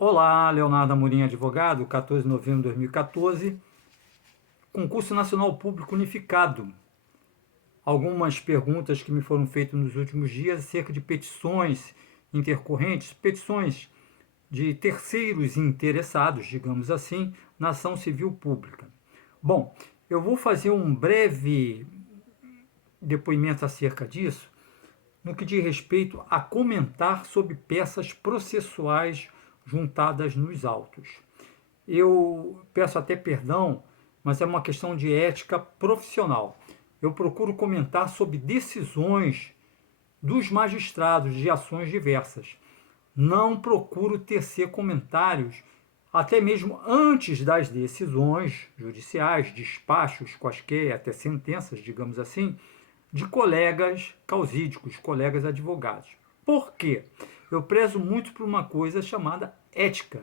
Olá, Leonardo Amorim, advogado, 14 de novembro de 2014, concurso nacional público unificado. Algumas perguntas que me foram feitas nos últimos dias acerca de petições intercorrentes, petições de terceiros interessados, digamos assim, na ação civil pública. Bom, eu vou fazer um breve depoimento acerca disso, no que diz respeito a comentar sobre peças processuais juntadas nos autos. Eu peço até perdão, mas é uma questão de ética profissional. Eu procuro comentar sobre decisões dos magistrados de ações diversas. Não procuro tecer comentários, até mesmo antes das decisões judiciais, despachos, quaisquer, até sentenças, digamos assim, de colegas causídicos, colegas advogados. Por quê? Eu prezo muito por uma coisa chamada ética.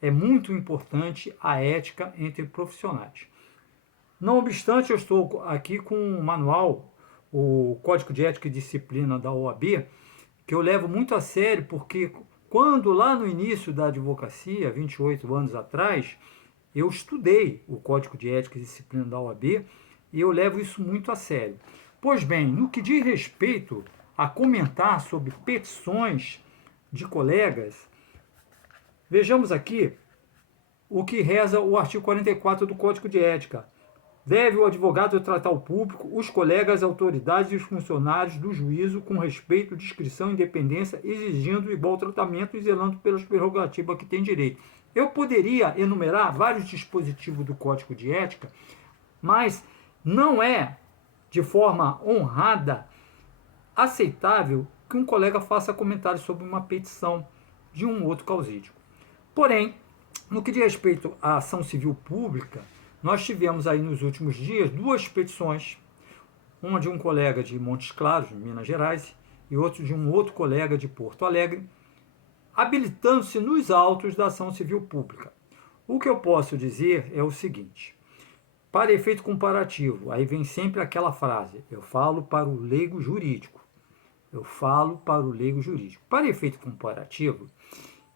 É muito importante a ética entre profissionais. Não obstante, eu estou aqui com um manual, o Código de Ética e Disciplina da OAB, que eu levo muito a sério, porque quando lá no início da advocacia, 28 anos atrás, eu estudei o Código de Ética e Disciplina da OAB e eu levo isso muito a sério. Pois bem, no que diz respeito a comentar sobre petições de colegas, vejamos aqui o que reza o artigo 44 do Código de Ética. Deve o advogado tratar o público, os colegas, autoridades e os funcionários do juízo com respeito, discrição e independência, exigindo igual tratamento e zelando pelas prerrogativas a que tem direito. Eu poderia enumerar vários dispositivos do Código de Ética, mas não é de forma honrada aceitável que um colega faça comentário sobre uma petição de um outro causídico. Porém, no que diz respeito à ação civil pública, nós tivemos aí nos últimos dias duas petições, uma de um colega de Montes Claros, Minas Gerais, e outra de um outro colega de Porto Alegre, habilitando-se nos autos da ação civil pública. O que eu posso dizer é o seguinte: para efeito comparativo, aí vem sempre aquela frase, eu falo para o leigo jurídico. Eu falo para o leigo jurídico. Para efeito comparativo,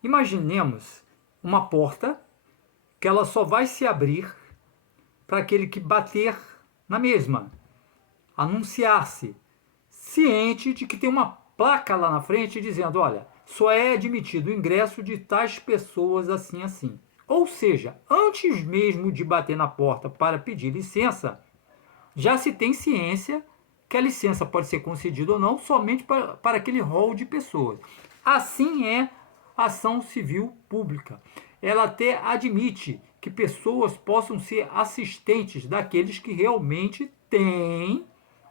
imaginemos uma porta que ela só vai se abrir para aquele que bater na mesma, anunciar-se, ciente de que tem uma placa lá na frente dizendo, olha, só é admitido o ingresso de tais pessoas assim assim. Ou seja, antes mesmo de bater na porta para pedir licença, já se tem ciência que a licença pode ser concedida ou não somente para aquele rol de pessoas. Assim é a ação civil pública. Ela até admite que pessoas possam ser assistentes daqueles que realmente têm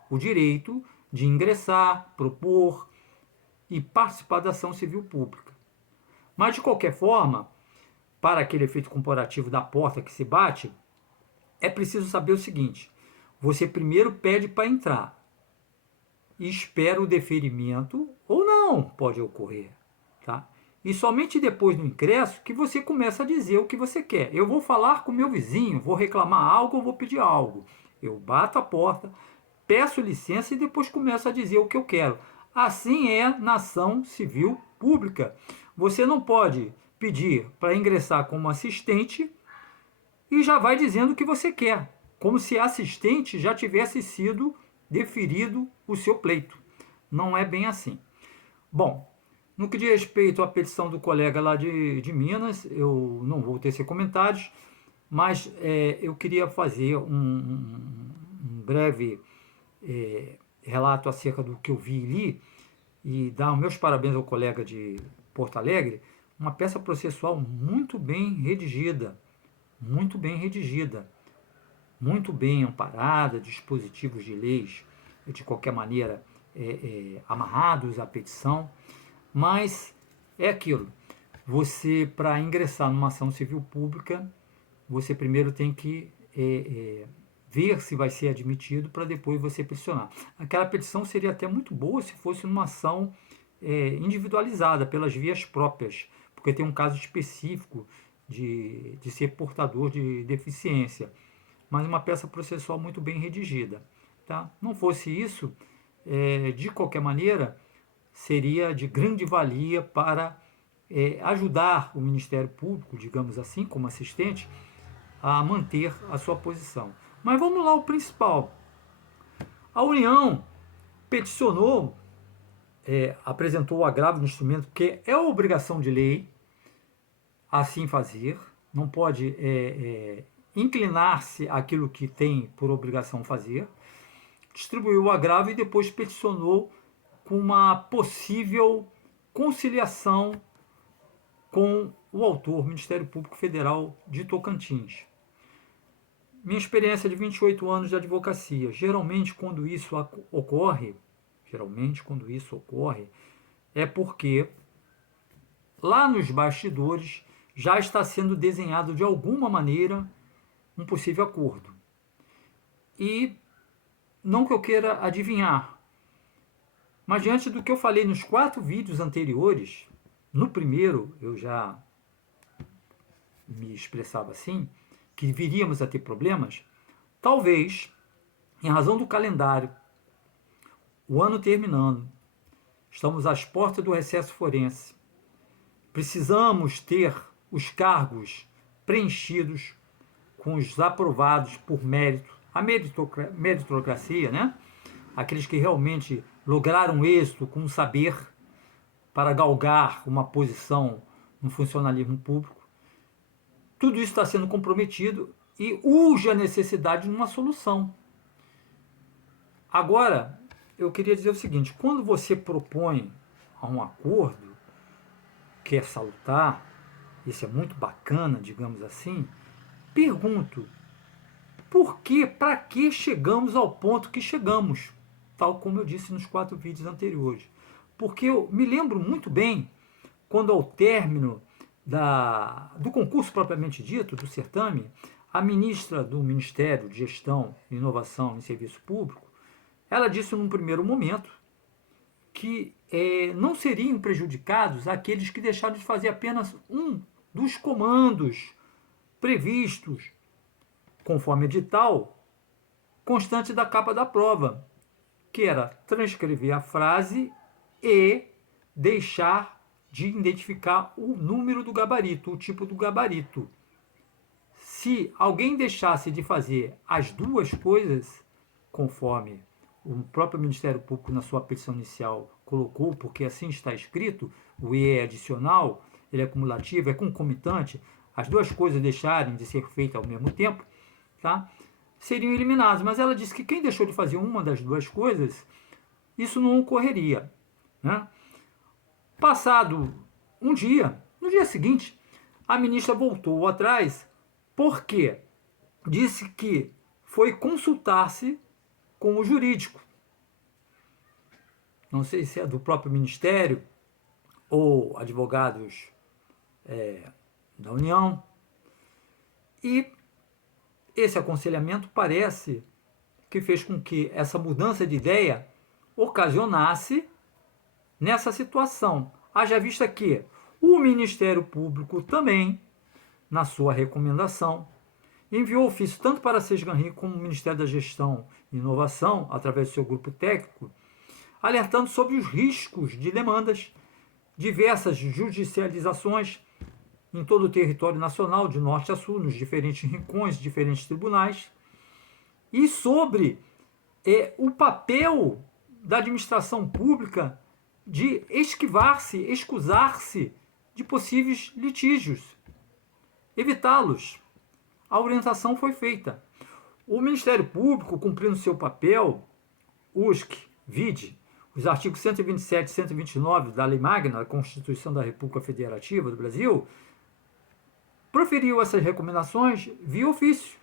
o direito de ingressar, propor e participar da ação civil pública. Mas, de qualquer forma, para aquele efeito comparativo da porta que se bate, é preciso saber o seguinte: você primeiro pede para entrar e espera o deferimento, ou não pode ocorrer, tá? E somente depois do ingresso que você começa a dizer o que você quer. Eu vou falar com meu vizinho, vou reclamar algo ou vou pedir algo. Eu bato a porta, peço licença e depois começo a dizer o que eu quero. Assim é na ação civil pública. Você não pode pedir para ingressar como assistente e já vai dizendo o que você quer, como se assistente já tivesse sido deferido o seu pleito. Não é bem assim. Bom, no que diz respeito à petição do colega lá de Minas, eu não vou tecer comentários, mas eu queria fazer um breve relato acerca do que eu vi e li e dar meus parabéns ao colega de Porto Alegre, uma peça processual muito bem redigida, muito bem redigida, muito bem amparada, dispositivos de leis, de qualquer maneira, amarrados à petição, mas é aquilo, você, para ingressar numa ação civil pública, você primeiro tem que ver se vai ser admitido para depois você peticionar. Aquela petição seria até muito boa se fosse numa ação individualizada, pelas vias próprias, porque tem um caso específico de ser portador de deficiência, mas uma peça processual muito bem redigida. Tá? Não fosse isso, de qualquer maneira, seria de grande valia para ajudar o Ministério Público, digamos assim, como assistente, a manter a sua posição. Mas vamos lá ao principal. A União peticionou, apresentou o agravo do instrumento, porque é obrigação de lei assim fazer, não pode inclinar-se àquilo que tem por obrigação fazer, distribuiu o agravo e depois peticionou com uma possível conciliação com o autor, Ministério Público Federal de Tocantins. Minha experiência de 28 anos de advocacia, geralmente quando isso ocorre, é porque lá nos bastidores já está sendo desenhado de alguma maneira um possível acordo. E não que eu queira adivinhar, mas diante do que eu falei nos 4 vídeos anteriores, no primeiro eu já me expressava assim, que viríamos a ter problemas, talvez, em razão do calendário, o ano terminando, estamos às portas do recesso forense, precisamos ter os cargos preenchidos com os aprovados por mérito, a meritocracia, né? Aqueles que realmente lograram êxito com o saber para galgar uma posição no funcionalismo público. Tudo isso está sendo comprometido e urge a necessidade de uma solução. Agora, eu queria dizer o seguinte, quando você propõe um acordo, que é salutar, isso é muito bacana, digamos assim, pergunto, por que, para que chegamos ao ponto que chegamos? Tal como eu disse nos 4 vídeos anteriores. Porque eu me lembro muito bem, quando ao término do concurso propriamente dito, do certame, a ministra do Ministério de Gestão, Inovação e Serviço Público, ela disse num primeiro momento que não seriam prejudicados aqueles que deixaram de fazer apenas um dos comandos previstos, conforme edital, constante da capa da prova, que era transcrever a frase e deixar de identificar o número do gabarito, o tipo do gabarito. Se alguém deixasse de fazer as 2 coisas, conforme o próprio Ministério Público na sua petição inicial colocou, porque assim está escrito, o E é adicional, ele é cumulativo, é concomitante, as 2 coisas deixarem de ser feitas ao mesmo tempo, tá? Seriam eliminados. Mas ela disse que quem deixou de fazer uma das 2 coisas, isso não ocorreria, né? Passado um dia, no dia seguinte, a ministra voltou atrás porque disse que foi consultar-se com o jurídico. Não sei se é do próprio Ministério ou advogados da União. E esse aconselhamento parece que fez com que essa mudança de ideia ocasionasse nessa situação. Haja vista que o Ministério Público também, na sua recomendação, enviou ofício tanto para a Sesganri como o Ministério da Gestão e Inovação, através do seu grupo técnico, alertando sobre os riscos de demandas, diversas judicializações em todo o território nacional, de norte a sul, nos diferentes rincões, diferentes tribunais, e sobre o papel da administração pública de esquivar-se, escusar-se de possíveis litígios, evitá-los. A orientação foi feita. O Ministério Público, cumprindo seu papel, USC, vide, os artigos 127 e 129 da Lei Magna, da Constituição da República Federativa do Brasil, proferiu essas recomendações via ofício,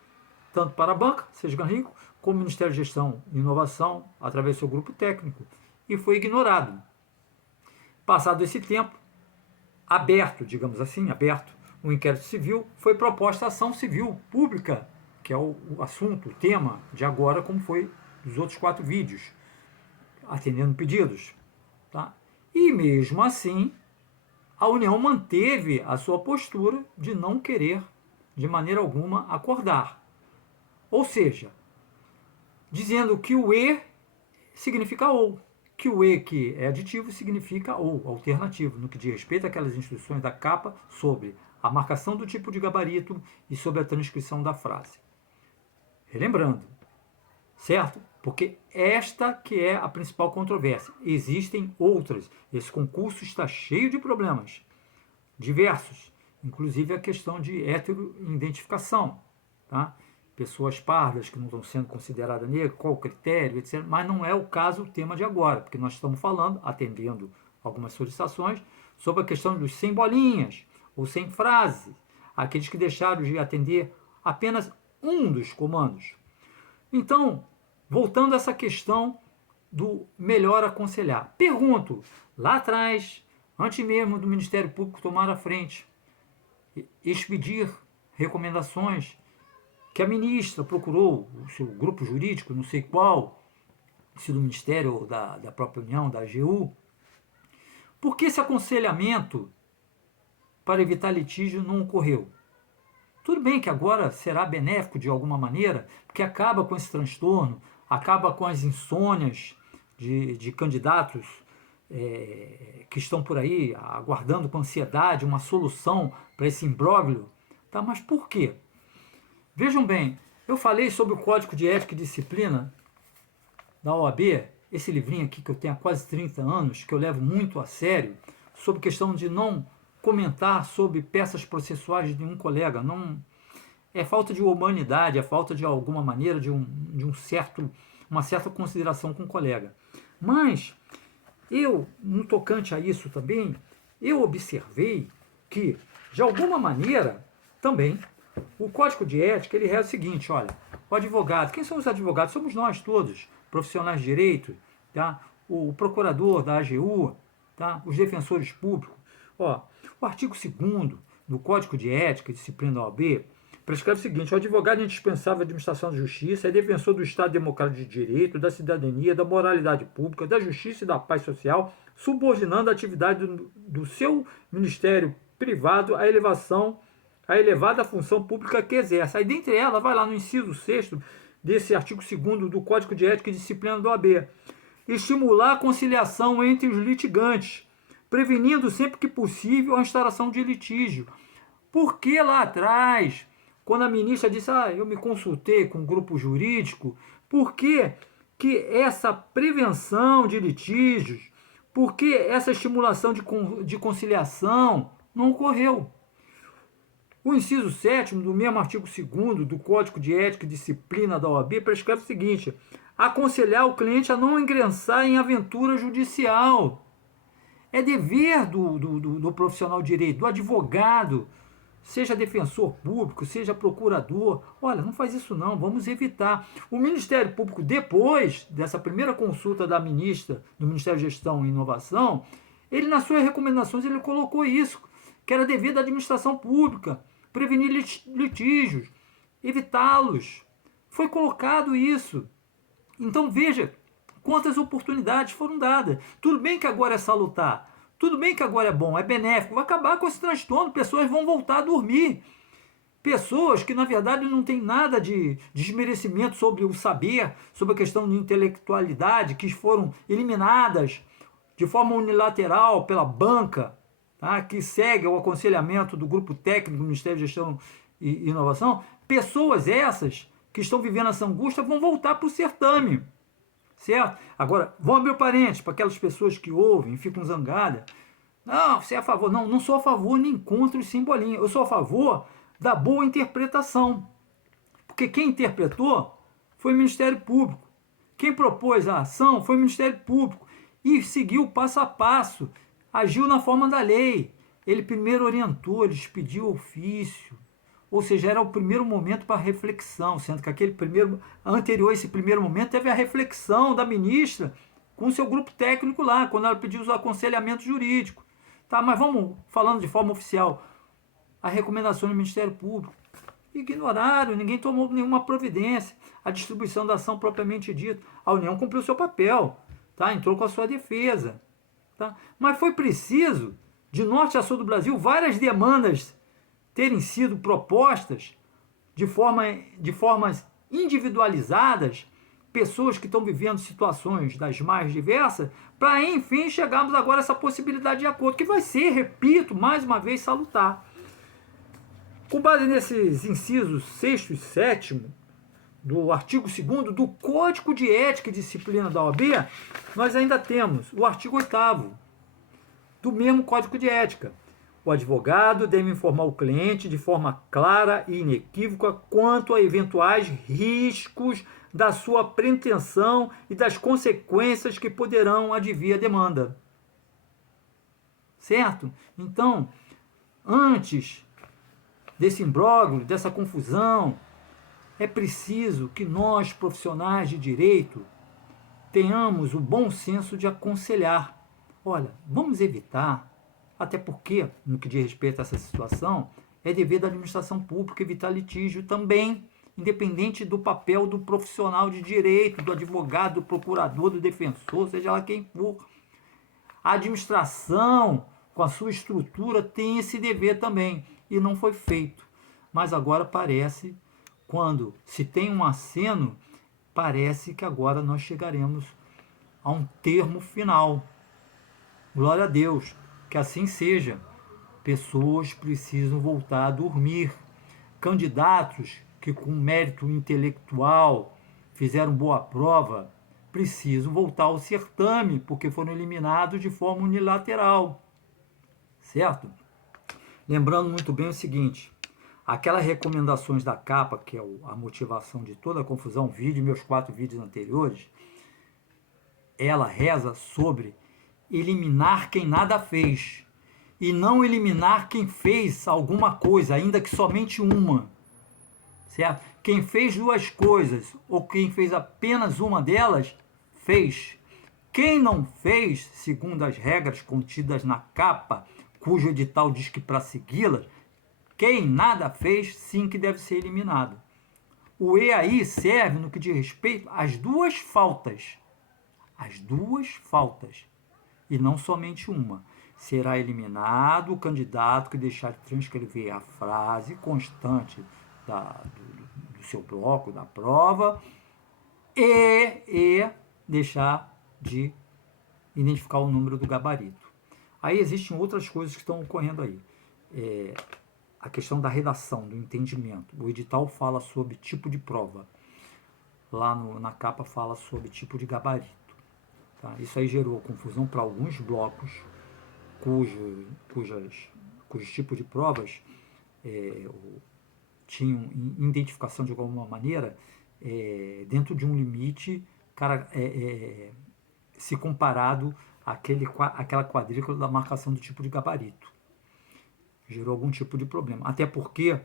tanto para a banca, Sesganrico, como o Ministério de Gestão e Inovação, através do seu grupo técnico, e foi ignorado. Passado esse tempo, aberto, digamos assim, o inquérito civil, foi proposta a ação civil pública, que é o assunto, o tema de agora, como foi dos outros 4 vídeos, atendendo pedidos. Tá? E mesmo assim, a União manteve a sua postura de não querer, de maneira alguma, acordar. Ou seja, dizendo que o E significa ou. que o E, que é aditivo, significa ou, alternativo, no que diz respeito àquelas instruções da capa sobre a marcação do tipo de gabarito e sobre a transcrição da frase. Relembrando, certo? Porque esta que é a principal controvérsia. Existem outras. Esse concurso está cheio de problemas diversos, inclusive a questão de heteroidentificação, tá? Pessoas pardas que não estão sendo consideradas negras, qual o critério, etc. Mas não é o caso, o tema de agora, porque nós estamos falando, atendendo algumas solicitações, sobre a questão dos sem bolinhas ou sem frase, aqueles que deixaram de atender apenas um dos comandos. Então, voltando a essa questão do melhor aconselhar. Pergunto, lá atrás, antes mesmo do Ministério Público tomar a frente, expedir recomendações que a ministra procurou, o seu grupo jurídico, não sei qual, se do Ministério ou da própria União, da AGU, por que esse aconselhamento para evitar litígio não ocorreu? Tudo bem que agora será benéfico de alguma maneira, porque acaba com esse transtorno, acaba com as insônias de candidatos que estão por aí aguardando com ansiedade uma solução para esse imbróglio. Tá? Mas por quê? Vejam bem, eu falei sobre o Código de Ética e Disciplina da OAB, esse livrinho aqui que eu tenho há quase 30 anos, que eu levo muito a sério, sobre questão de não comentar sobre peças processuais de nenhum colega. Não, é falta de humanidade, é falta de alguma maneira de uma certa consideração com o colega. Mas eu, no tocante a isso também, eu observei que, de alguma maneira, também, o Código de Ética, ele reza o seguinte, olha, o advogado, quem são os advogados? Somos nós todos, profissionais de direito, tá? O procurador da AGU, tá? Os defensores públicos. Ó, o artigo 2º do Código de Ética e Disciplina da OAB prescreve o seguinte: o advogado é indispensável à administração da justiça, é defensor do Estado Democrático de Direito, da cidadania, da moralidade pública, da justiça e da paz social, subordinando a atividade do seu ministério privado à elevada função pública que exerce. Aí, dentre elas, vai lá no inciso 6º desse artigo 2º do Código de Ética e Disciplina da OAB. Estimular a conciliação entre os litigantes, prevenindo sempre que possível a instauração de litígio. Por que lá atrás, quando a ministra disse, eu me consultei com um grupo jurídico, por que essa prevenção de litígios, por que essa estimulação de conciliação não ocorreu? O inciso 7º do mesmo artigo 2º do Código de Ética e Disciplina da OAB prescreve o seguinte: aconselhar o cliente a não ingressar em aventura judicial. É dever do profissional de direito, do advogado, seja defensor público, seja procurador. Olha, não faz isso não, vamos evitar. O Ministério Público, depois dessa primeira consulta da ministra do Ministério de Gestão e Inovação, ele, nas suas recomendações, ele colocou isso, que era dever da administração pública, prevenir litígios, evitá-los. Foi colocado isso. Então veja quantas oportunidades foram dadas. Tudo bem que agora é salutar, tudo bem que agora é bom, é benéfico, vai acabar com esse transtorno, pessoas vão voltar a dormir. Pessoas que, na verdade, não têm nada de desmerecimento sobre o saber, sobre a questão de intelectualidade, que foram eliminadas de forma unilateral pela banca, tá? Que segue o aconselhamento do grupo técnico do Ministério de Gestão e Inovação. Pessoas essas que estão vivendo essa angústia vão voltar para o certame. Certo? Agora, vou abrir o parênteses para aquelas pessoas que ouvem e ficam zangadas. Não, você é a favor. Não, não sou a favor nem contra os simbolinhos. Eu sou a favor da boa interpretação. Porque quem interpretou foi o Ministério Público. Quem propôs a ação foi o Ministério Público. E seguiu passo a passo. Agiu na forma da lei. Ele primeiro orientou, ele expediu ofício. Ou seja, era o primeiro momento para reflexão, sendo que anterior a esse primeiro momento, teve a reflexão da ministra com o seu grupo técnico lá, quando ela pediu os aconselhamentos jurídicos. Tá, mas vamos falando de forma oficial. A recomendação do Ministério Público. Ignoraram, ninguém tomou nenhuma providência. A distribuição da ação propriamente dita. A União cumpriu o seu papel, tá? Entrou com a sua defesa. Tá? Mas foi preciso, de norte a sul do Brasil, várias demandas terem sido propostas de formas individualizadas pessoas que estão vivendo situações das mais diversas, para enfim chegarmos agora a essa possibilidade de acordo, que vai ser, repito, mais uma vez, salutar. Com base nesses incisos 6º e 7º do artigo 2º do Código de Ética e Disciplina da OAB, nós ainda temos o artigo 8º do mesmo Código de Ética. O advogado deve informar o cliente de forma clara e inequívoca quanto a eventuais riscos da sua pretensão e das consequências que poderão advir à demanda. Certo? Então, antes desse imbróglio, dessa confusão, é preciso que nós, profissionais de direito, tenhamos o bom senso de aconselhar. Olha, vamos evitar, até porque, no que diz respeito a essa situação, é dever da administração pública evitar litígio também, independente do papel do profissional de direito, do advogado, do procurador, do defensor, seja lá quem for. A administração, com a sua estrutura, tem esse dever também, e não foi feito. Mas agora parece, quando se tem um aceno, parece que agora nós chegaremos a um termo final. Glória a Deus, que assim seja. Pessoas precisam voltar a dormir. Candidatos que com mérito intelectual fizeram boa prova, precisam voltar ao certame, porque foram eliminados de forma unilateral. Certo? Lembrando muito bem o seguinte, aquelas recomendações da capa, que é a motivação de toda a confusão, meus 4 vídeos anteriores, ela reza sobre eliminar quem nada fez e não eliminar quem fez alguma coisa, ainda que somente uma. Certo? Quem fez 2 coisas ou quem fez apenas uma delas, fez. Quem não fez, segundo as regras contidas na capa, cujo edital diz que para segui-las, quem nada fez, sim que deve ser eliminado. O E aí serve no que diz respeito às 2 faltas. As 2 faltas. E não somente uma. Será eliminado o candidato que deixar de transcrever a frase constante do seu bloco, da prova, e deixar de identificar o número do gabarito. Aí existem outras coisas que estão ocorrendo aí. A questão da redação, do entendimento. O edital fala sobre tipo de prova. Lá na capa fala sobre tipo de gabarito. Tá? Isso aí gerou confusão para alguns blocos cujos tipos de provas tinham identificação de alguma maneira dentro de um limite se comparado àquela quadrícula da marcação do tipo de gabarito. Gerou algum tipo de problema. Até porque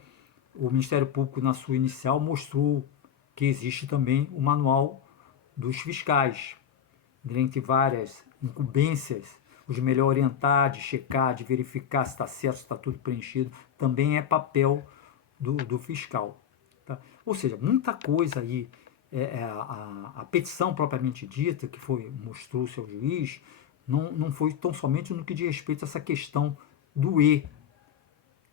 o Ministério Público, na sua inicial, mostrou que existe também o manual dos fiscais, dentre várias incumbências, os de melhor orientar, de checar, de verificar se está certo, se está tudo preenchido, também é papel do fiscal. Tá? Ou seja, muita coisa aí, a petição propriamente dita, que mostrou-se ao juiz, não foi tão somente no que diz respeito a essa questão do E,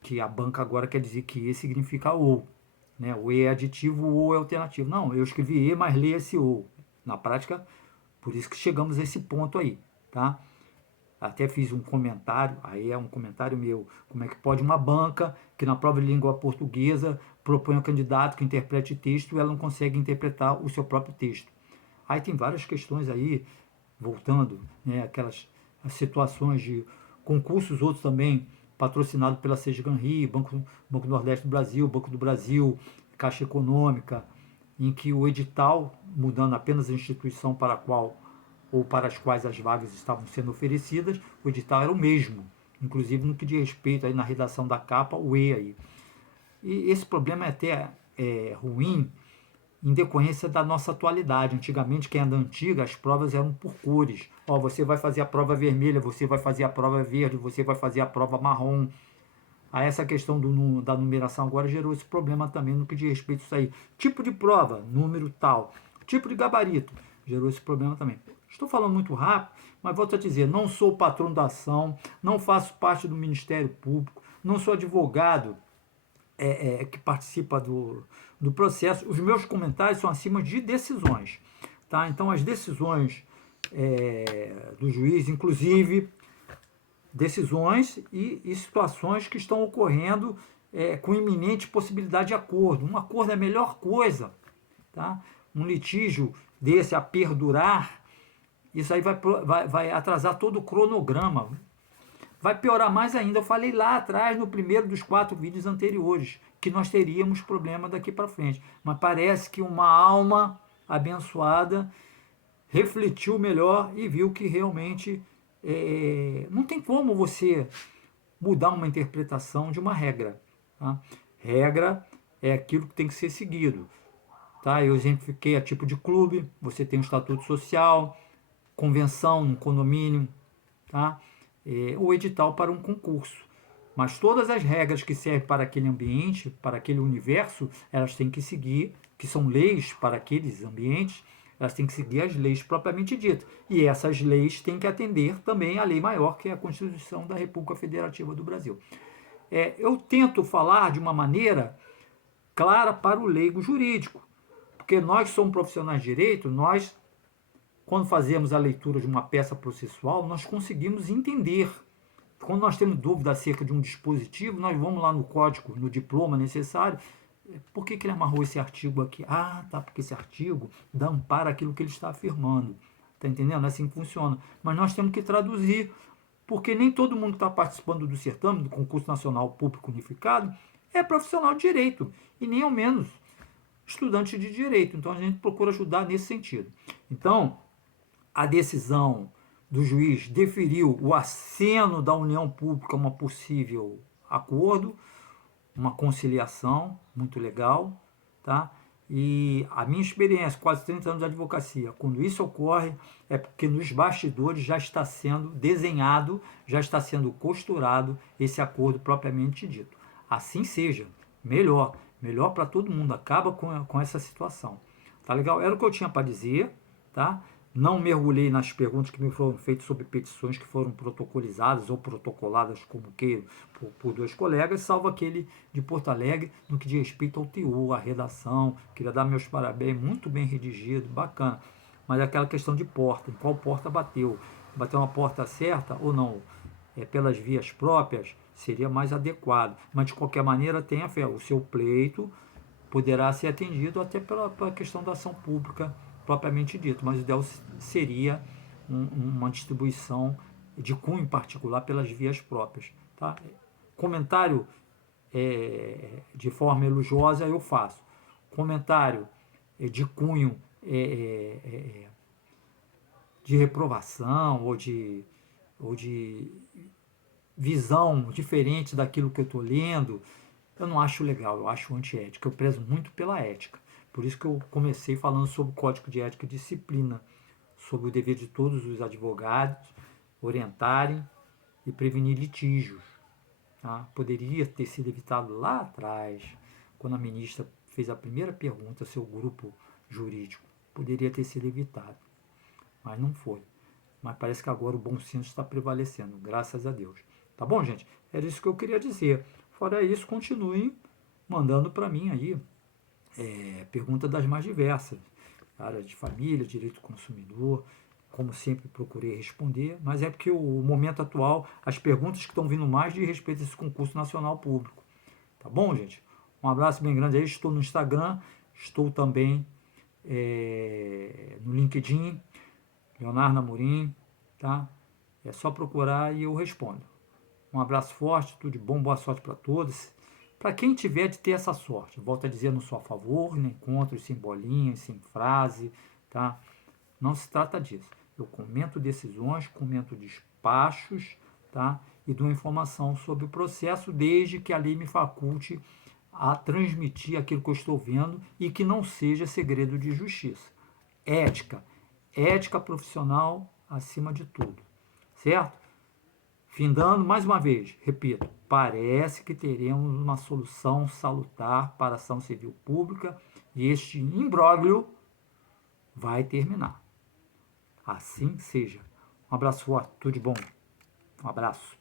que a banca agora quer dizer que E significa ou. Né? O E é aditivo, o ou é alternativo. Não, eu escrevi E, mas leia esse ou. Na prática, por isso que chegamos a esse ponto aí. Tá? Até fiz um comentário, aí é um comentário meu, como é que pode uma banca, que na prova de língua portuguesa propõe um candidato que interprete texto e ela não consegue interpretar o seu próprio texto. Aí tem várias questões aí, voltando, né, aquelas situações de concursos, outros também patrocinados pela Sejigan Rio, Banco Nordeste do Brasil, Caixa Econômica, em que o edital, mudando apenas a instituição para a qual ou para as quais as vagas estavam sendo oferecidas, o edital era o mesmo, inclusive no que diz respeito aí na redação da capa, o E aí. E esse problema é até ruim em decorrência da nossa atualidade. Antigamente, quem é da antiga, as provas eram por cores. Você vai fazer a prova vermelha, você vai fazer a prova verde, você vai fazer a prova marrom. Aí essa questão da numeração agora gerou esse problema também no que diz respeito a isso aí. Tipo de prova, número tal. Tipo de gabarito, gerou esse problema também. Estou falando muito rápido, mas volto a dizer, não sou patrono da ação, não faço parte do Ministério Público, não sou advogado que participa do processo. Os meus comentários são acima de decisões. Tá? Então, as decisões do juiz, inclusive decisões e situações que estão ocorrendo com iminente possibilidade de acordo. Um acordo é a melhor coisa. Tá? Um litígio desse a perdurar, isso aí vai atrasar todo o cronograma. Vai piorar mais ainda. Eu falei lá atrás, no primeiro dos 4 vídeos anteriores, que nós teríamos problema daqui para frente. Mas parece que uma alma abençoada refletiu melhor e viu que realmente não tem como você mudar uma interpretação de uma regra. Tá? Regra é aquilo que tem que ser seguido. Tá? Eu exemplifiquei a tipo de clube, você tem um estatuto social, convenção, um condomínio, tá? Ou edital para um concurso. Mas todas as regras que servem para aquele ambiente, para aquele universo, elas têm que seguir, que são leis para aqueles ambientes, elas têm que seguir as leis propriamente ditas. E essas leis têm que atender também à lei maior, que é a Constituição da República Federativa do Brasil. Eu tento falar de uma maneira clara para o leigo jurídico, porque nós somos profissionais de direito, nós, quando fazemos a leitura de uma peça processual, nós conseguimos entender. Quando nós temos dúvida acerca de um dispositivo, nós vamos lá no código, no diploma necessário. Por que ele amarrou esse artigo aqui? Ah, tá, porque esse artigo dá amparo àquilo que ele está afirmando. Está entendendo? É assim que funciona. Mas nós temos que traduzir, porque nem todo mundo que está participando do certame, do Concurso Nacional Público Unificado, é profissional de direito, e nem ao menos estudante de direito. Então a gente procura ajudar nesse sentido. Então, a decisão do juiz deferiu o aceno da união pública a um possível acordo, uma conciliação muito legal, tá? E a minha experiência, quase 30 anos de advocacia, quando isso ocorre, é porque nos bastidores já está sendo desenhado, já está sendo costurado esse acordo propriamente dito. Assim seja, melhor para todo mundo, acaba com essa situação. Tá legal? Era o que eu tinha para dizer, tá? Não mergulhei nas perguntas que me foram feitas sobre petições que foram protocolizadas ou protocoladas, como queiro, por 2 colegas, salvo aquele de Porto Alegre, no que diz respeito ao teor, à redação. Queria dar meus parabéns, muito bem redigido, bacana. Mas é aquela questão de porta, em qual porta bateu? Bateu uma porta certa ou não? Pelas vias próprias, seria mais adequado. Mas, de qualquer maneira, tenha fé, o seu pleito poderá ser atendido até pela questão da ação pública propriamente dito, mas o ideal seria uma distribuição de cunho particular pelas vias próprias. Tá? Comentário de forma elogiosa eu faço. Comentário de cunho de reprovação ou de visão diferente daquilo que eu estou lendo, eu não acho legal, eu acho antiético. Eu prezo muito pela ética. Por isso que eu comecei falando sobre o Código de Ética e Disciplina, sobre o dever de todos os advogados orientarem e prevenir litígios. Tá? Poderia ter sido evitado lá atrás, quando a ministra fez a primeira pergunta ao seu grupo jurídico. Poderia ter sido evitado, mas não foi. Mas parece que agora o bom senso está prevalecendo, graças a Deus. Tá bom, gente? Era isso que eu queria dizer. Fora isso, continuem mandando para mim aí pergunta das mais diversas. Área de família, direito do consumidor, como sempre procurei responder, mas é porque o momento atual, as perguntas que estão vindo mais de respeito a esse concurso nacional público. Tá bom, gente? Um abraço bem grande aí. Estou no Instagram, estou também no LinkedIn, Leonardo Amorim, tá? É só procurar e eu respondo. Um abraço forte, tudo de bom, boa sorte para todos. Para quem tiver de ter essa sorte, volto a dizer, não sou a favor, nem contra os sem bolinhas, sem frase, tá? Não se trata disso. Eu comento decisões, comento despachos, tá? E dou informação sobre o processo, desde que a lei me faculte a transmitir aquilo que eu estou vendo e que não seja segredo de justiça. Ética profissional acima de tudo, certo? Findando, mais uma vez, repito, parece que teremos uma solução salutar para a ação civil pública e este imbróglio vai terminar. Assim seja. Um abraço forte, tudo de bom. Um abraço.